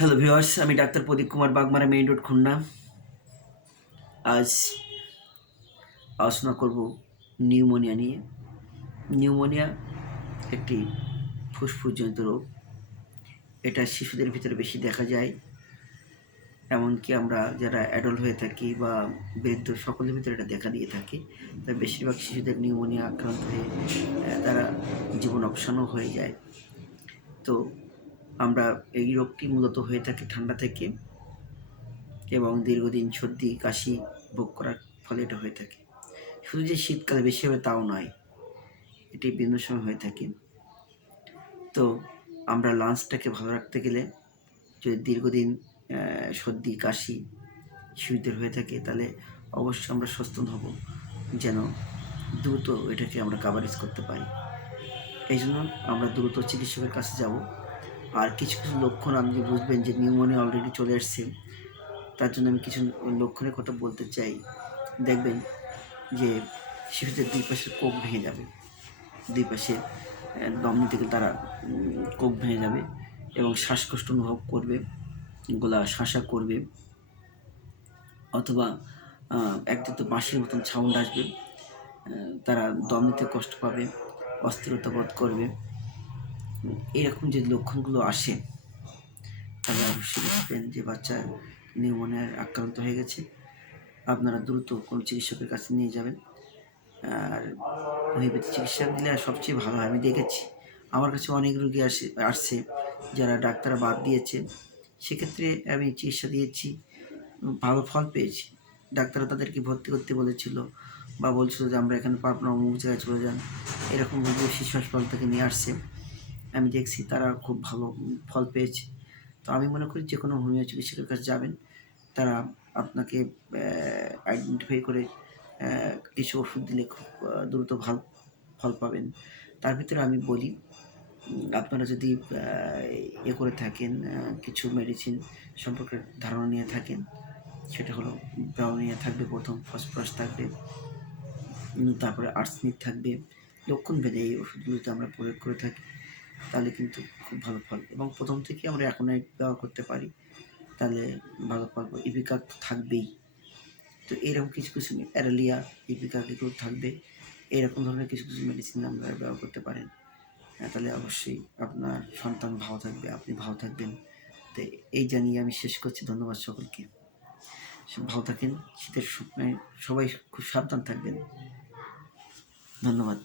Hello viewers, আমি doctor প্রদীপ Kumar, Bagmara main road, Khulna. আজ আলোচনা করব নিউমোনিয়া নিয়ে। নিউমোনিয়া একটি ফুসফুসজনিত রোগ। এটা শিশুদের ভিতরে বেশি দেখা যায়, এমনকি আমরা যারা অ্যাডাল্ট হয়ে থাকি বা বৃদ্ধ সকলের ভিতরে এটা দেখা দিয়ে থাকে। তাই বেশিরভাগ শিশুদের নিউমোনিয়া আক্রান্ত হয়ে তারা জীবন অবসানও হয়ে যায়। তো আমরা এই রোগটি মূলত হয়ে থাকে ঠান্ডা থেকে এবং দীর্ঘদিন সর্দি কাশি ভোগ করার ফলে এটা হয়ে থাকে। শুধু যে শীতকালে বেশি হবে তাও নয়, এটি বিভিন্ন সময় হয়ে থাকে। তো আমরা লাঞ্চটাকে ভালো রাখতে গেলে যদি দীর্ঘদিন সর্দি কাশি শিশুদের হয়ে থাকে, তাহলে অবশ্যই আমরা সচেতন হব যেন দ্রুত এটাকে আমরা কাভারেজ করতে পারি। এই জন্য আমরা দ্রুত চিকিৎসকের কাছে যাব। আর কিছু কিছু লক্ষণ আপনি বুঝবেন যে নিউমোনিয়া অলরেডি চলে আসছে, তার জন্য আমি কিছু লক্ষণের কথা বলতে চাই। দেখবেন যে শিশুদের দুই পাশের কোপ ভেঙে যাবে, দুই পাশে দম নিতে গেলে তারা কোপ ভেঙে যাবে এবং শ্বাসকষ্ট অনুভব করবে, গলা শাঁসা করবে, অথবা একদম বাঁশির মতন সাউন্ড আসবে, তারা দম নিতে কষ্ট পাবে, অস্থিরতা বোধ করবে। এরকম যে লক্ষণগুলো আসে, তাহলে অবশ্যই বুঝবেন যে বাচ্চা নিউমোনিয়ার আক্রান্ত হয়ে গেছে। আপনারা দ্রুত কোনো চিকিৎসকের কাছে নিয়ে যাবেন। আর হোমিওপ্যাথি চিকিৎসা দিলে সবচেয়ে ভালো হয়। আমি দেখেছি আমার কাছে অনেক রোগী আসছে যারা ডাক্তার বাদ দিয়েছে, সেক্ষেত্রে আমি চিকিৎসা দিয়েছি, ভালো ফল পেয়েছি। ডাক্তাররা তাদেরকে ভর্তি করতে বলেছিল বা বলছিল যে আমরা এখানে পারবো না, অমুক জায়গায় চলে যান। এরকম রোগী শিশু হাসপাতাল থেকে নিয়ে আসছে, আমি দেখছি তারা খুব ভালো ফল পেয়েছে। তো আমি মনে করি যে কোনো হোমিও চিকিৎসকের কাছে যাবেন, তারা আপনাকে আইডেন্টিফাই করে কিছু ওষুধ দিলে খুব দ্রুত ভালো ফল পাবেন। তার ভিতরে আমি বলি, আপনারা যদি করে থাকেন, কিছু মেডিসিন সম্পর্কে ধারণা নিয়ে থাকেন, সেটা হলো ব্রাউনিয়া থাকবে, প্রথম ফসফরাস থাকবে, তারপরে আর্সেনিক থাকবে। লক্ষণ ভেদে এই ওষুধগুলোতে আমরা প্রয়োগ করে থাকি, তাহলে কিন্তু খুব ভালো ফল, এবং প্রথম থেকে আমরা অ্যাকোনাইট ব্যবহার করতে পারি, তাহলে ভালো ফল। ইপিকার তো থাকবেই। তো এরকম কিছু কিছু অ্যারালিয়া, ইপিকার এগুলো থাকবে। এরকম ধরনের কিছু কিছু মেডিসিন আমরা ব্যবহার করতে পারেন। তাহলে অবশ্যই আপনার সন্তান ভালো থাকবে, আপনি ভালো থাকবেন। তো এই জানিয়ে আমি শেষ করছি। ধন্যবাদ সকলকে। ভালো থাকেন, শীতের সময় সবাই খুব সাবধান থাকবেন। ধন্যবাদ।